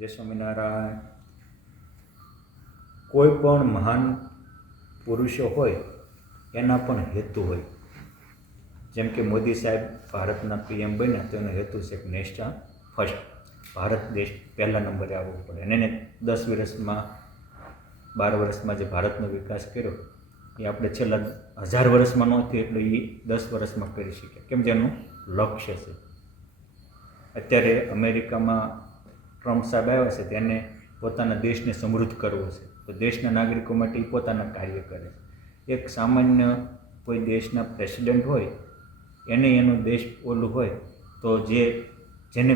જય સ્વામિનારાયણ. કોઈ પણ મહાન પુરુષો હોય એના પણ હેતુ હોય. જેમ કે મોદી સાહેબ ભારતના પીએમ બન્યા તો એનો હેતુ છે કે નેશન ફર્સ્ટ, ભારત દેશ પહેલા નંબરે આવવો પડે. અને એને 10 વર્ષમાં 12 વર્ષમાં જે ભારતનો વિકાસ કર્યો એ આપણે છેલ્લા 1000 વર્ષમાં નહોતી એટલે એ 10 વર્ષમાં કરી શક્યા. કેમ કે એનું લક્ષ્ય છે. અત્યારે અમેરિકામાં ટ્રમ્પ સાહેબ આવ્યા છે તેને પોતાના દેશને સમૃદ્ધ કરવો છે તો દેશના નાગરિકો માટે એ પોતાના કાર્ય કરે છે. એક સામાન્ય કોઈ દેશના પ્રેસિડેન્ટ હોય એને એનો દેશ ઓલું હોય તો જેને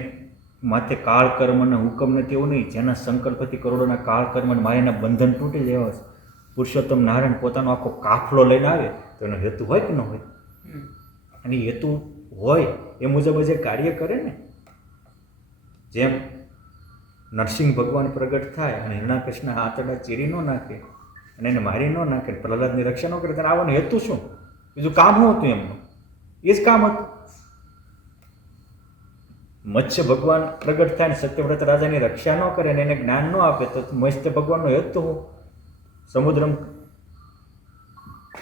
માથે કાળ કર્મના હુકમ નથી એવું નહીં, જેના સંકલ્પથી કરોડોના કાળ કર્મ માયાના બંધન તૂટી જાય છે. પુરુષોત્તમ નારાયણ પોતાનો આખો કાફલો લઈને આવે તો એનો હેતુ હોય કે ન હોય? અને હેતુ હોય એ મુજબ જે કાર્ય કરે ને, જેમ નરસિંહ ભગવાન પ્રગટ થાય અને હિરણાકૃષ્ણ આંતરડા ચીરી ન નાખે અને એને મારી ન નાખે, પ્રહલાદની રક્ષા ન કરે, ત્યારે આવવાનો હેતુ શું? બીજું કામ શું હતું એમનું? એ જ કામ હતું. મત્સ્ય ભગવાન પ્રગટ થાય ને સત્યવ્રત રાજાની રક્ષા ન કરે અને એને જ્ઞાન ન આપે તો મત્સ્ય ભગવાનનો હેતુ શું? સમુદ્ર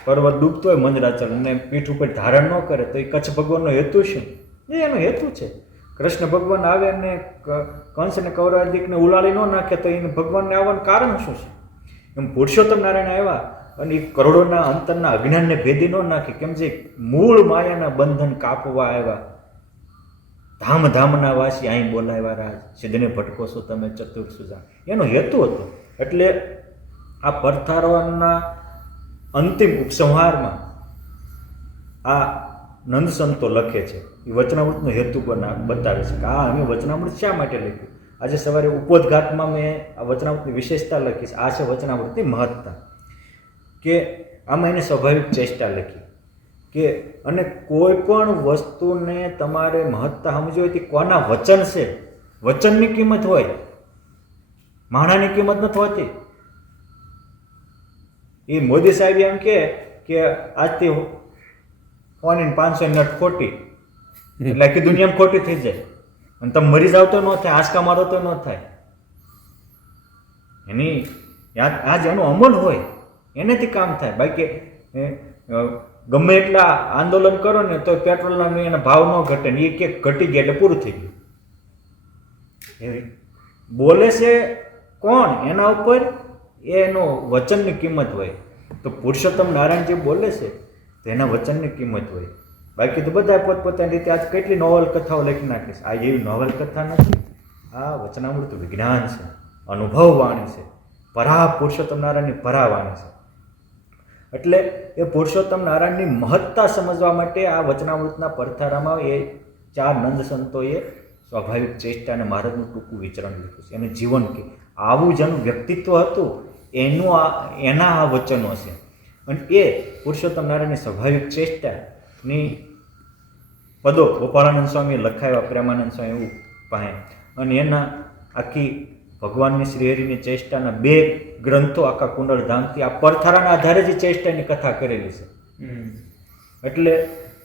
પર્વત ડૂબતો હોય મંદરાચલ અને પીઠ ઉપર ધારણ ન કરે તો એ કચ્છ ભગવાનનો હેતુ શું? એ એનો હેતુ છે. કૃષ્ણ ભગવાન આવે અને કંસ અને કૌરવાદિકને ઉલાળી ન નાખે તો એને ભગવાનને આવવાનું કારણ શું છે? એમ પુરુષોત્તમ નારાયણ આવ્યા અને એ કરોડોના અંતરના અજ્ઞાનને ભેદી ન નાખે. કેમ જે મૂળ માયાના બંધન કાપવા આવ્યા. ધામ ધામના વાસી અહીં બોલાવ્યા રાજ, સિદ્ધને ભટકો છો તમે ચતુર સુજા, એનો હેતુ હતો. એટલે આ પરથારોના અંતિમ ઉપસંહારમાં આ નંદ સંતો લખે છે, એ વચનામૃતનો હેતુ બતાવે છે કે આ અમે વચનામૃત શા માટે લખ્યું. આજે સવારે ઉપોદઘાતમાં મેં આ વચનામૃતની વિશેષતા લખી છે. આ છે વચનામૃતની મહત્તા, કે આમાં એને સ્વાભાવિક ચેષ્ટા લખી કે અને કોઈ પણ વસ્તુને તમારે મહત્તા સમજવી હોય તે કોના વચન છે. વચનની કિંમત હોય, માણાની કિંમત નથી હોતી. એ મોદી સાહેબ એમ કે આજથી 500 નોટ ખોટી એટલે આખી દુનિયામાં ખોટી થઈ જાય અને તમે મરી જાવ તો ન થાય, આંચકા મારો તો ન થાય. એની આજ એનો અમલ હોય એનેથી કામ થાય. બાકી ગમે એટલા આંદોલન કરો ને તો પેટ્રોલના એના ભાવ ન ઘટે ને, એ કે ઘટી ગયા એટલે પૂરું થઈ ગયું. બોલે છે કોણ એના ઉપર એનો વચનની કિંમત હોય. તો પુરુષોત્તમ નારાયણ જે બોલે છે તેના વચનની કિંમત હોય. બાકી તો બધા પોતપોતાની રીતે આજ કેટલી નોવલ કથાઓ લખી નાખે છે. આ એવી નોવલ કથા નથી, આ વચનામૃત વિજ્ઞાન છે, અનુભવ વાણી છે, પુરુષોત્તમ નારાયણની પરાવાણી છે. એટલે એ પુરુષોત્તમ નારાયણની મહત્તા સમજવા માટે આ વચનામૃતના પરથારામાં એ 4 નંદ સંતોએ સ્વાભાવિક ચેષ્ટા અને મહારાજનું ટૂંકું વિચરણ લખ્યું છે. એનું જીવન કે આવું જેનું વ્યક્તિત્વ હતું એના આ વચનો છે. અને એ પુરુષોત્તમ નારાયણની સ્વાભાવિક ચેષ્ટાની પદો ગોપાળાનંદ સ્વામીએ લખાવ્યા, પ્રેમાનંદ સ્વામી એવું પાસે. અને એના આખી ભગવાનની શ્રીહરિની ચેષ્ટાના 2 ગ્રંથો આખા કુંડળધામથી આ પરથારાના આધારે જ ચેષ્ટાની કથા કરેલી છે. એટલે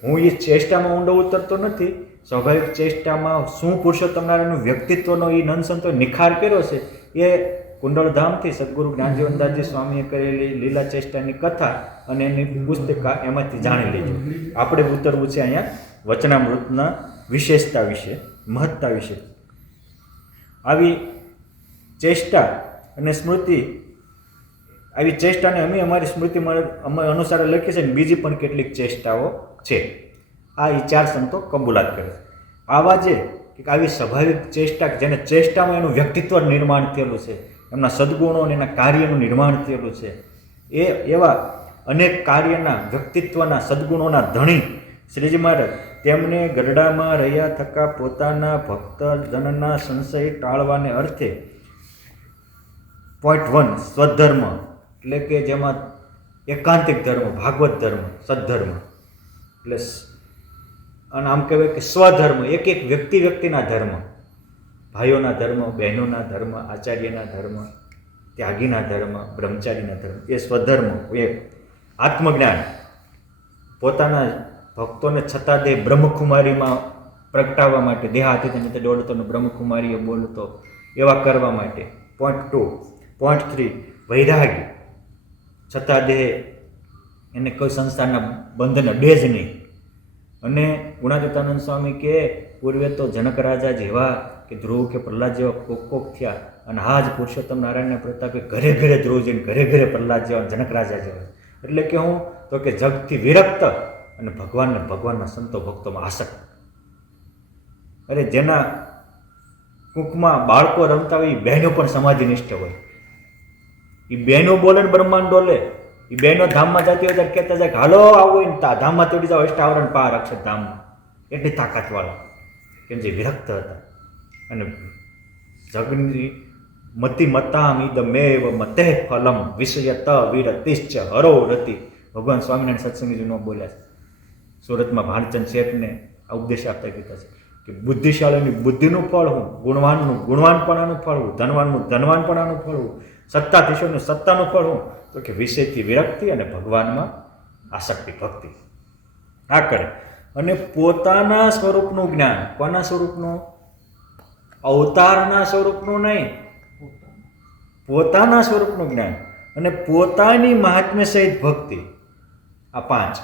હું એ ચેષ્ટામાં ઊંડો ઉતરતો નથી. સ્વાભાવિક ચેષ્ટામાં શું પુરુષોત્તમ નારાયણનું વ્યક્તિત્વનો એ નંદસંતોએ નિખાર કર્યો છે એ કુંડળધામથી સદગુરુ જ્ઞાનજીવનદાસજી સ્વામીએ કરેલી લીલા ચેષ્ટાની કથા અને એની પુસ્તિકા એમાંથી જાણી લેજો. આપણે ઉતરવું છે અહીંયા વચનામૃતના વિશેષતા વિશે, મહત્તા વિશે. આવી ચેષ્ટા અને સ્મૃતિ, આવી ચેષ્ટાને અમે અમારી સ્મૃતિમાં અનુસાર લખી છે. બીજી પણ કેટલીક ચેષ્ટાઓ છે. આ એ 4 સંતો કબૂલાત કરે છે. આવા જે આવી સ્વાભાવિક ચેષ્ટા જેને ચેષ્ટામાં એનું વ્યક્તિત્વ નિર્માણ થયેલું છે, એમના સદગુણો અને એના કાર્યનું નિર્માણ થયેલું છે, એવા અનેક કાર્યના વ્યક્તિત્વના સદગુણોના ધણી શ્રીજી મહારાજ તેમને ગરડામાં રહ્યા થકા પોતાના ભક્તજનના સંશય ટાળવાને અર્થે પોઈન્ટ 1 સ્વધર્મ એટલે કે જેમાં એકાંતિક ધર્મ, ભાગવત ધર્મ, સદ્ધર્મ એટલે અને આમ કહેવાય કે સ્વધર્મ, એક વ્યક્તિના ધર્મ, ભાઈઓના ધર્મ, બહેનોના ધર્મ, આચાર્યના ધર્મ, ત્યાગીના ધર્મ, બ્રહ્મચારીના ધર્મ, એ સ્વધર્મ. એ આત્મજ્ઞાન, પોતાના ભક્તોને છતાં તે બ્રહ્મકુમારીમાં પ્રગટાવવા માટે દેહાતીને દોડતો બ્રહ્મકુમારીએ બોલતો, એવા કરવા માટે. પોઈન્ટ 2. પોઈન્ટ 3, વૈરાગ્ય. છતાં દેહ એને કોઈ સંસારના બંધન અડે જ નહીં. અને ગુણાતીતાનંદ સ્વામી કે પૂર્વે તો જનક રાજા જેવા કે ધ્રુવ કે પ્રહલાદ જેવા કોક થયા, અને આ જ પુરુષોત્તમ નારાયણના પ્રતાપે ઘરે ઘરે ધ્રુવજીને ઘરે ઘરે પ્રહલાદ જેવા જનક રાજા જેવા. એટલે કે હું તો કે જગથી વિરક્ત અને ભગવાનના સંતો ભક્તોમાં આસક્ત. અરે જેના કુંકમાં બાળકો રમતા હોય એ બહેનો પણ સમાધિનિષ્ઠ હોય. એ બહેનો બોલે ને બ્રહ્માંડ ડોલે. એ બહેનો ધામમાં જતી હોય ત્યારે કહેતા જાય કે હાલો આવું હોય ને ધામમાં તોડી જાઓ, અષ્ટાવરણ પાર અક્ષરધામમાં. એટલી તાકાતવાળા, કેમ જે વિરક્ત હતા. અને જગની મતિ મતામ ઇદમેવ મતે ફલમ વિષયત વિરતિશ્ચ હરો રતિ. ભગવાન સ્વામિનારાયણ સત્સંગીજીનો બોલ્યા છે. સુરતમાં ભાનચંદ શેઠને આ ઉપદેશ આપતા કીધા છે કે બુદ્ધિશાળીની બુદ્ધિનું ફળ હું, ગુણવાનનું ગુણવાનપણાનું ફળ હું, ધનવાનનું ધનવાનપણાનું ફળ હું, સત્તાધીશોનું સત્તાનું ફળ હું, તો કે વિષયથી વિરક્તિ અને ભગવાનમાં આસક્તિ ભક્તિ. આ કરે અને પોતાના સ્વરૂપનું જ્ઞાન. કોના સ્વરૂપનું? અવતારના સ્વરૂપનું નહીં, પોતાના સ્વરૂપનું જ્ઞાન અને પોતાની મહાત્મ્ય સહિત ભક્તિ. આ 5.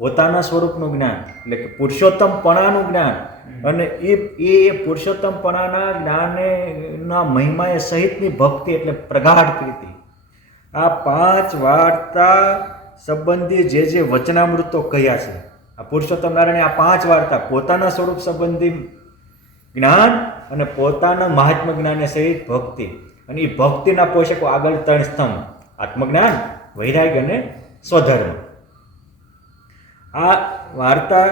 પોતાના સ્વરૂપનું જ્ઞાન એટલે કે પુરુષોત્તમપણાનું જ્ઞાન, અને એ પુરુષોત્તમપણાના જ્ઞાનના મહિમાએ સહિતની ભક્તિ એટલે પ્રગાઢ પ્રીતિ. આ 5 વાર્તા સંબંધી જે વચનામૃતો કહ્યા છે, આ પુરુષોત્તમ નારાયણે આ 5 વાર્તા પોતાના સ્વરૂપ સંબંધી જ્ઞાન અને પોતાના મહાત્મ્ય જ્ઞાન સહિત ભક્તિ, અને એ ભક્તિના પોષકો આગળ 3 સ્તંભ: આત્મજ્ઞાન, વૈરાગ્ય અને સ્વધર્મ. આ વાર્તા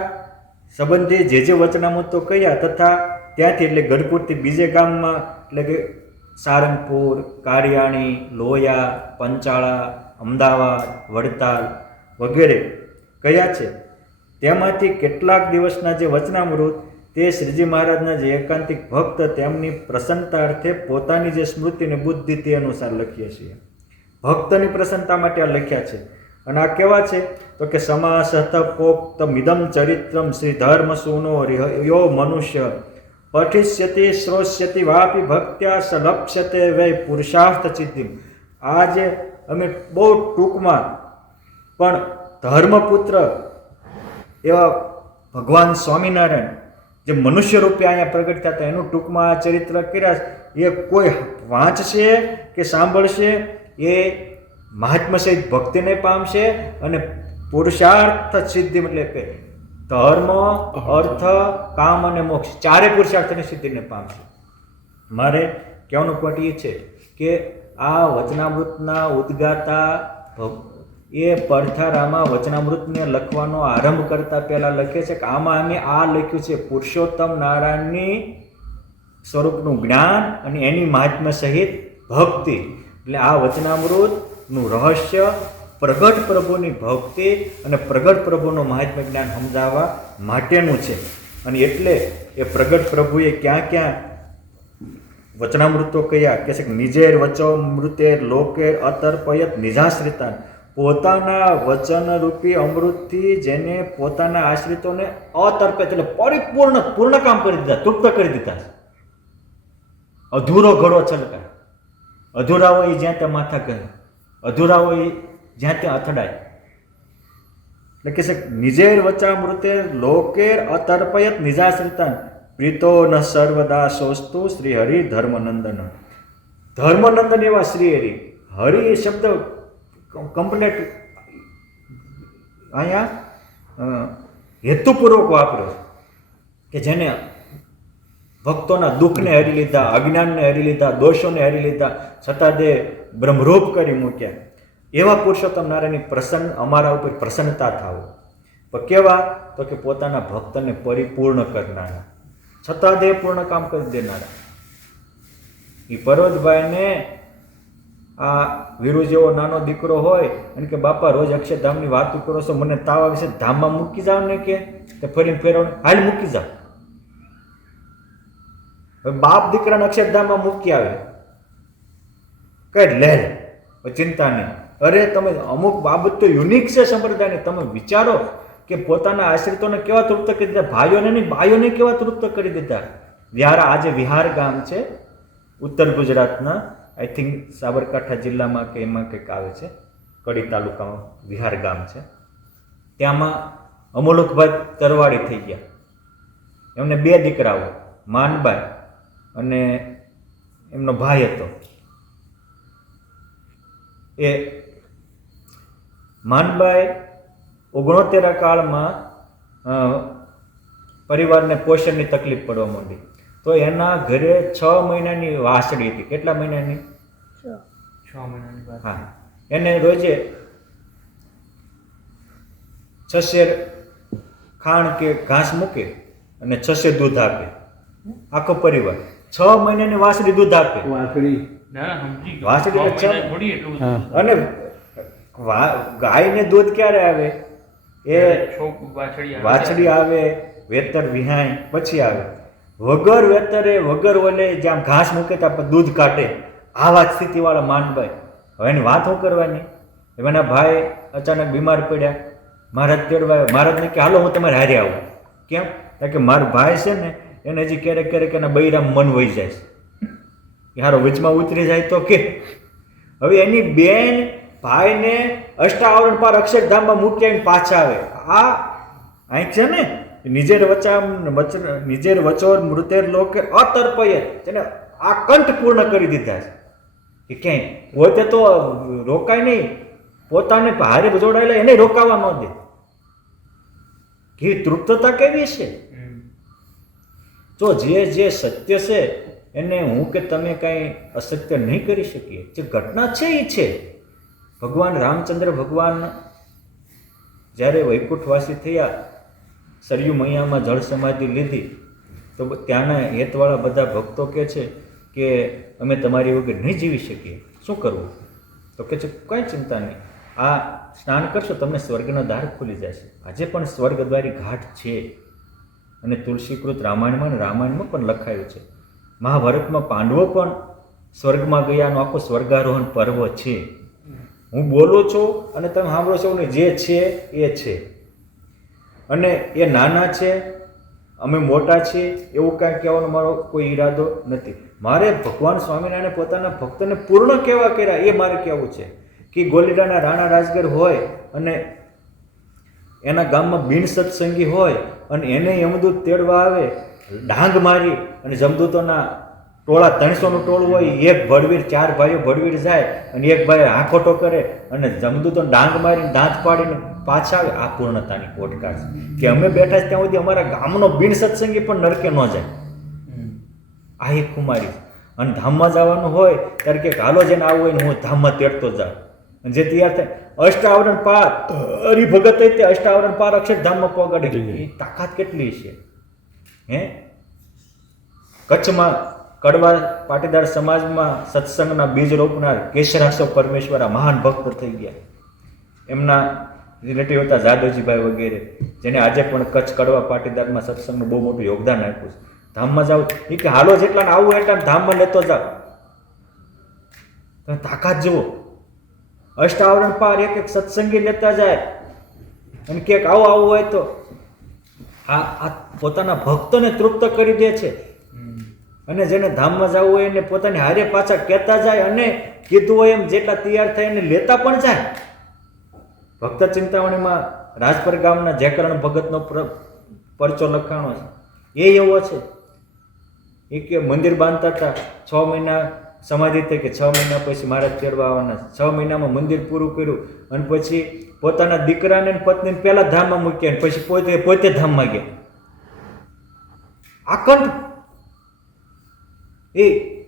સંબંધી જે વચનામૃતો કહ્યા તથા ત્યાંથી એટલે ગઢપુરથી બીજે ગામમાં એટલે કે સારંગપુર, કારિયાણી, લોયા, પંચાળા, અમદાવાદ, વડતાલ વગેરે કયા છે, તેમાંથી કેટલાક દિવસના જે વચનામૃત તે શ્રીજી મહારાજના જે એકાંતિક ભક્ત તેમની પ્રસન્નતા અર્થે પોતાની જે સ્મૃતિ અને બુદ્ધિ તે અનુસાર લખીએ છીએ. ભક્તની પ્રસન્નતા માટે આ લખ્યા છે. અને આ કેવા છે તો કે સમાસત પોક્ત મિદમ ચરિત્રમ શ્રી ધર્મ સુનો યો મનુષ્ય પઠિષ્યતિ શ્રોષ્યતિ વાપી ભક્ત્યા સલપ્સ્યતે વૈ પુરુષાર્થ સિદ્ધિ. આ જે અમે બહુ ટૂંકમાં પણ ધર્મપુત્ર એવા ભગવાન સ્વામિનારાયણ જે મનુષ્ય રૂપે અહીંયા પ્રગટ થયા હતા એનું ટૂંકમાં આ ચરિત્ર કર્યા. એ કોઈ વાંચશે કે સાંભળશે એ મહાત્મ્ય સહિત ભક્તિને પામશે અને પુરુષાર્થ સિદ્ધિ એટલે કે ધર્મ, અર્થ, કામ અને મોક્ષ 4 પુરુષાર્થની સિદ્ધિને પામશે. મારે કહેવાનું પોઈન્ટ એ છે કે આ વચનામૃતના ઉદ્ગાતા એ પડથારામાં વચનામૃતને લખવાનો આરંભ કરતા પહેલા લખે છે કે આમાં અમે આ લખ્યું છે પુરુષોત્તમ નારાયણની સ્વરૂપનું જ્ઞાન અને એની મહાત્મ્ય સહિત ભક્તિ. એટલે આ વચનામૃતનું રહસ્ય પ્રગટ પ્રભુની ભક્તિ અને પ્રગટ પ્રભુનું મહાત્મ્ય જ્ઞાન સમજાવવા માટેનું છે. અને એટલે એ પ્રગટ પ્રભુએ ક્યાં ક્યાં વચનામૃતો કયા કે છે કે નિજેર વચોમૃતેર લોકેર અતર્પયત નિજાશ્રિતાન. પોતાના વચનરૂપી અમૃતથી જેને પોતાના આશ્રિતોને અતર્પિત એટલે પૂર્ણ કામ કરી દીધા, તૃપ્ત કરી દીધા. અધૂરો ઘડો છલકાય, અધૂરા હોય જ્યાં ત્યાં માથા કરે, અધૂરા હોય જ્યાં ત્યાં અથડાય. એટલે કે છે નિજેર વચામૃતે લોકેર અતર્પયત નિજાશ્રિતાન પ્રીતો ન સર્વદા સોસ્તુ શ્રી હરિ ધર્મનંદન. ધર્મનંદન એવા શ્રી હરિ. હરિ એ શબ્દ કમ્પ્લેટ અહીંયા હેતુપૂર્વક વાપર્યો કે જેને ભક્તોના દુઃખને હરી લીધા, અજ્ઞાનને હરી લીધા, દોષોને હરી લીધા, છતાં તે બ્રહ્મરૂપ કરી મૂક્યા. એવા પુરુષોત્તમ નારાયણની અમારા ઉપર પ્રસન્નતા થાવ. પણ કેવા તો કે પોતાના ભક્તને પરિપૂર્ણ કરનારા, છતાં તે પૂર્ણ કામ કરી દેનારા. એ પર્વતભાઈને આ વીરુ જેવો નાનો દીકરો હોય અને કે બાપા રોજ અક્ષરધામની વાતો કરો છો, મને તાવ આવે છે, ધામમાં મૂકી જાવ ને કે ફરીને ફેરવને હાલ મૂકી જાવ. બાપ દીકરાને અક્ષરધામમાં મૂકી આવે કઈ લે ચિંતા નહીં. અરે તમે અમુક બાબત તો યુનિક છે સંપ્રદાયની. તમે વિચારો કે પોતાના આશ્રિતોને કેવા તૃપ્ત કરી દીધા, ભાઈઓને નહીં બાઈઓને કેવા તૃપ્ત કરી દીધા. આજે વિહાર ગામ છે ઉત્તર ગુજરાતના આઈ થિંક સાબરકાંઠા જિલ્લામાં કે એમાં કંઈક આવે છે, કડી તાલુકામાં વિહાર ગામ છે. ત્યાંમાં અમોલકભાઈ તરવાડી થઈ ગયા. એમને 2 દીકરાઓ, માનબાઈ અને એમનો ભાઈ હતો. એ માનબાઈ 69 કાળમાં પરિવારને પોષણની તકલીફ પડવા માંડી. તો એના ઘરે 6 મહિનાની વાસળી હતી. કેટલા મહિનાની? 6 મહિનાની. હા. એને રોજે 6 શેર ખાણ કે ઘાસ મૂકે અને 6 શેર દૂધ આપે. આખો પરિવાર 6 મહિનાની વાસળી દૂધ આપે. વાસળી અને ગાયને દૂધ ક્યારે આવે? એ વાછડી આવે, વેતર વિહાય પછી આવે. વગર વેતરે વગર ઓલે જ્યાં ઘાસ મૂકે ત્યાં દૂધ કાઢે. આવા સ્થિતિવાળા માનભાઈ. હવે એની વાત શું કરવાની? એના ભાઈ અચાનક બીમાર પડ્યા. મહારાજ તેડવા આવ્યા. મહારાજને કે હાલો હું તમારે હારે આવું. કેમ? કારણ કે મારો ભાઈ છે ને એને હજી ક્યારેક ક્યારેક એના બૈરામ મન વહી જાય છે. યારો વચમાં ઉતરી જાય તો કે હવે એની બેન ભાઈને અષ્ટાવરણ પાર અક્ષરધામમાં મૂકી આવીને પાછા આવે. આ અહીં છે ને નિજેર વચોર મૃતેર લોક અતર્પય તેને આ કંઠ પૂર્ણ કરી દીધા છે. કે ક્યાંય પોતે તો રોકાય નહીં, પોતાને ભારે જોડાયેલા એને રોકાવા ન દે. કે તૃપ્તતા કેવી છે? તો જે સત્ય છે એને હું કે તમે કાંઈ અસત્ય નહીં કરી શકીએ. જે ઘટના છે એ છે. ભગવાન રામચંદ્ર ભગવાન જ્યારે વૈકુંઠવાસી થયા, સરયુ મૈયામાં જળ સમાધિ લીધી, તો ત્યાંના હેતવાળા બધા ભક્તો કહે છે કે અમે તમારી વગર નહીં જીવી શકીએ, શું કરવું? તો કહે છે કંઈ ચિંતા નહીં, આ સ્નાન કરશો તમને સ્વર્ગના દ્વાર ખુલી જશે. આજે પણ સ્વર્ગદ્વારી ઘાટ છે અને તુલસીકૃત રામાયણમાં પણ લખાયું છે. મહાભારતમાં પાંડવો પણ સ્વર્ગમાં ગયાનો આખો સ્વર્ગારોહણ પર્વ છે. હું બોલું છું અને તમે સાંભળો છો ને, જે છે એ છે. અને એ નાના છે, અમે મોટા છીએ એવું કાંઈ કહેવાનો મારો કોઈ ઈરાદો નથી. મારે ભગવાન સ્વામિનારાયણે પોતાના ભક્તોને પૂર્ણ કેવા કર્યા એ મારે કહેવું છે. કે ગોલીડાના રાણા રાજગર હોય અને એના ગામમાં બિન સત્સંગી હોય અને એને યમદૂત તેડવા આવે, ડાંગ મારી અને જમદૂતોના ટોળા 300નું ટોળું હોય, એક ભડવીર 4 ભાઈઓ ભડવીર જાય અને એક ભાઈ હાંખોટો કરે અને જમદૂતો ડાંગ મારીને દાંત પાડીને પાછા આવે. આ પૂર્ણતાની પોડકાસ્ટ કે અમે બેઠા ત્યાં સુધી અમારા ગામનો બિન સત્સંગી પણ નરકે ન જાય. આ એક કુમારી. અને ધામમાં જવાનું હોય ત્યારે કે હાલો જેને આવવું હોય ને હું ધામમાં તેડતો જાઉં. અને જે તૈયાર થાય અષ્ટાવરણ પાર હરિભગત તે અષ્ટાવરણ પાર અક્ષરધામમાં પહોંચાડી. એ તાકાત કેટલી છે? હે કચ્છમાં કડવા પાટીદાર સમાજમાં સત્સંગના બીજ રોપનાર કેશરાસો પરમેશ્વર મહાન ભક્ત થઈ ગયા. એમના રિલેટિવ હતા જાદવજીભાઈ વગેરે, જેને આજે પણ કચ્છ કડવા પાટીદારમાં સત્સંગનું બહુ મોટું યોગદાન આપ્યું છે. ધામમાં જાઓ એ કે હાલો જેટલા આવું એટલા ધામમાં લેતો જાઓ. તમે તાકાત જુઓ. અષ્ટાવરણ પાર એક સત્સંગી લેતા જાય અને ક્યાંક આવું હોય તો આ પોતાના ભક્તોને તૃપ્ત કરી દે છે. અને જેને ધામમાં જવું હોય એને પોતાની હારે પાછા કહેતા જાય અને કીધું હોય એમ જેટલા તૈયાર થાય એને લેતા પણ જાય. ભક્ત ચિંતામણીમાં રાજપર ગામના જયકરણ ભગતનો પરચો લખાણો છે. એ એવો છે. એ કે મંદિર બાંધતા હતા, 6 મહિના સમાધિ થઈ કે 6 મહિના પછી મહારાજ તેડવા આવવાના. 6 મહિનામાં મંદિર પૂરું કર્યું અને પછી પોતાના દીકરાને પત્નીને પહેલા ધામમાં મૂક્યા અને પછી પોતે ધામમાં ગયા. આકંઠ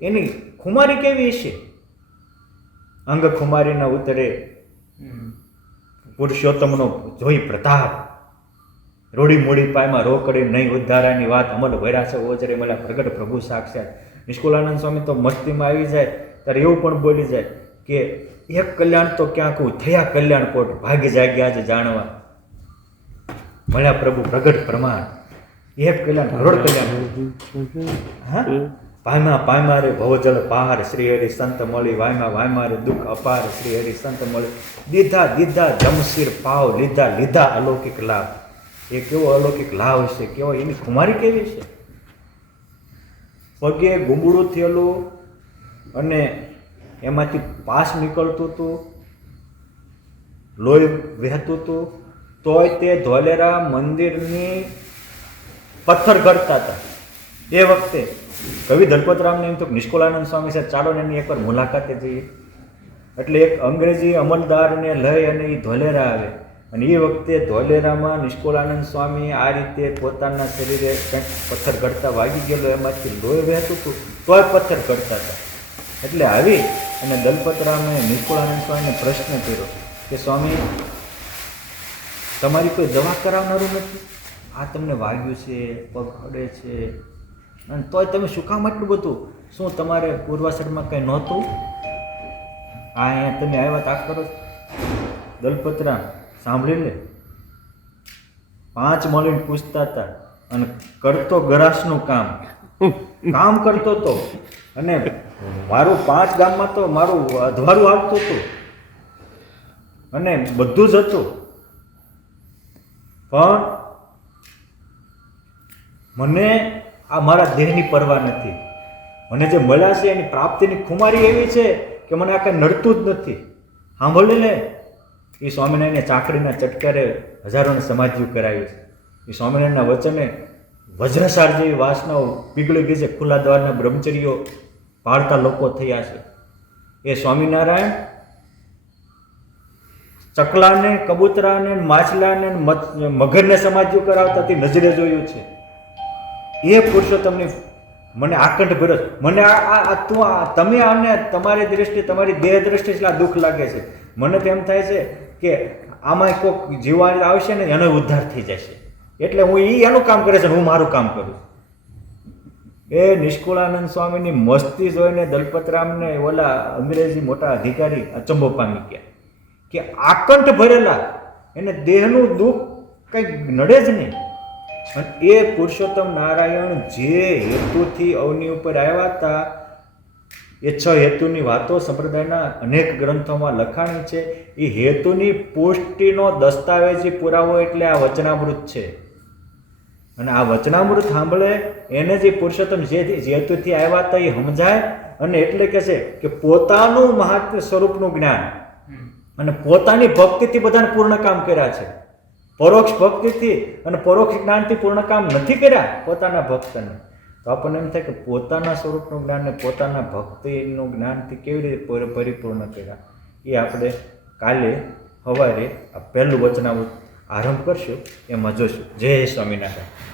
એની ખુમારી કેવી છે? અંગ ખુમારીના ઉતરે પુરુષોત્તમનો જોઈ પ્રતાપ. રોડી મૂડી પાયમાં રોકડી નહીં ઉદ્ધારાની વાત અમલ ભર્યા છે ઓજરે મળ્યા પ્રગટ પ્રભુ સાક્ષાત. નિષ્કુળાનંદ સ્વામી તો મસ્તીમાં આવી જાય ત્યારે એવું પણ બોલી જાય કે એક કલ્યાણ તો ક્યાંક થયા કલ્યાણ કોટ, ભાગી જાગ્યા આજે જાણવા મળ્યા પ્રભુ પ્રગટ પ્રમાણ. એક કલ્યાણ કરોડ કલ્યાણ. હા પાયમા રે ભવજળ પાર શ્રી હરિ સંત મળી, વાયમા રે દુઃખ અપાર શ્રી હરિ સંત મળી. દીધા જમશીર પાવ, લીધા અલૌકિક લાભ. એ કેવો અલૌકિક લાભ છે, કેવો એની ખુમારી કેવી છે? પગે ગુંબળું થયેલું અને એમાંથી પાસ નીકળતું હતું, લોહી વહેતું હતું, તોય તે ધોલેરા મંદિરની પથ્થર ઘડતા હતા. એ વખતે કવિ દલપતરામને એમ તો નિષ્કુળાનંદ સ્વામી સાહેબ ચાલો ને એની એકવાર મુલાકાતે જઈએ. એટલે એક અંગ્રેજી અમલદારને લઈ અને એ ધોલેરા આવે અને એ વખતે ધોલેરામાં નિષ્કુળાનંદ સ્વામી આ રીતે પોતાના શરીરે કંઈક પથ્થર ઘડતા વાગી ગયેલો, એમાંથી લોહી વહેતું હતું, તોય પથ્થર ઘડતા હતા. એટલે આવી અને દલપતરામે નિષ્કુળાનંદ સ્વામીને પ્રશ્ન કર્યો કે સ્વામી, તમારી કોઈ દવા કરાવનારું નથી? આ તમને વાગ્યું છે, પગ હડે છે, અને તોય તમે શું કામ આટલું બધું? શું તમારે પૂર્વાશ્રમમાં કંઈ નહોતું? આ અહીંયા તમે આવ્યા તા કરો. દલપતરામ સાંભળી લે, 5 મળીને પૂછતા હતા અને કરતો ગરાસનું કામ કરતો હતો. અને મારું 5 ગામમાં તો મારું અધવારું આવતું હતું અને બધું જ હતું, પણ મને આ મારા દેહની પરવા નથી. મને જે મળ્યા છે એની પ્રાપ્તિની ખુમારી એવી છે કે મને આ કંઈ નડતું જ નથી. સાંભળી લે, એ સ્વામિનારાયણને ચાકડીના ચટકારે હજારોને સમાધિઓ કરાવી છે. એ સ્વામિનારાયણના વચને વજ્રસાર જેવી વાસનાઓ પીગળી ગઈ છે, ખુલ્લા દ્વારના બ્રહ્મચર્યો પાળતા લોકો થયા છે. એ સ્વામિનારાયણ ચકલાને, કબૂતરાને, માછલાને, મગરને સમાધિઓ કરાવતા તે નજરે જોયું છે. એ પુરુષોત્તમની મને આકંઠ ભરત, મને તમે આને તમારી દ્રષ્ટિ, તમારી દેહ દ્રષ્ટિ આ દુઃખ લાગે છે. મને તો એમ થાય છે કે આમાં કોઈક જીવવા આવશે ને એનો ઉદ્ધાર થઈ જશે. એટલે હું એનું કામ કરે છે ને હું મારું કામ કરું. એ નિષ્કુળાનંદ સ્વામીની મસ્તી જોઈને દલપતરામને ઓલા અંગ્રેજી મોટા અધિકારી અચંબો પામી ગયા કે આકંઠ ભરેલા એને દેહનું દુઃખ કંઈક નડે જ નહીં. અને એ પુરુષોત્તમ નારાયણ જે હેતુથી અવની ઉપર આવ્યા હતા, એ 6 હેતુની વાતો સંપ્રદાયના અનેક ગ્રંથોમાં લખાણી છે. એ હેતુની પુષ્ટિનો દસ્તાવેજી પુરાવો એટલે આ વચનામૃત છે. અને આ વચનામૃત સાંભળે એને જે પુરુષોત્તમ જે હેતુથી આવ્યા હતા એ સમજાય. અને એટલે કે છે કે પોતાનું મહાત્મ્ય સ્વરૂપનું જ્ઞાન અને પોતાની ભક્તિથી બધાને પૂર્ણ કામ કર્યા છે. પરોક્ષ ભક્તિથી અને પરોક્ષ જ્ઞાનથી પૂર્ણ કામ નથી કર્યા પોતાના ભક્તને. તો આપણને એમ થાય કે પોતાના સ્વરૂપનું જ્ઞાન ને પોતાના ભક્તિનું જ્ઞાનથી કેવી રીતે પરિપૂર્ણ કર્યા, એ આપણે કાલે સવારે આ પહેલું વચનામૃત આરંભ કરશું, એમાં જોઈશું. જય સ્વામિનારાયણ.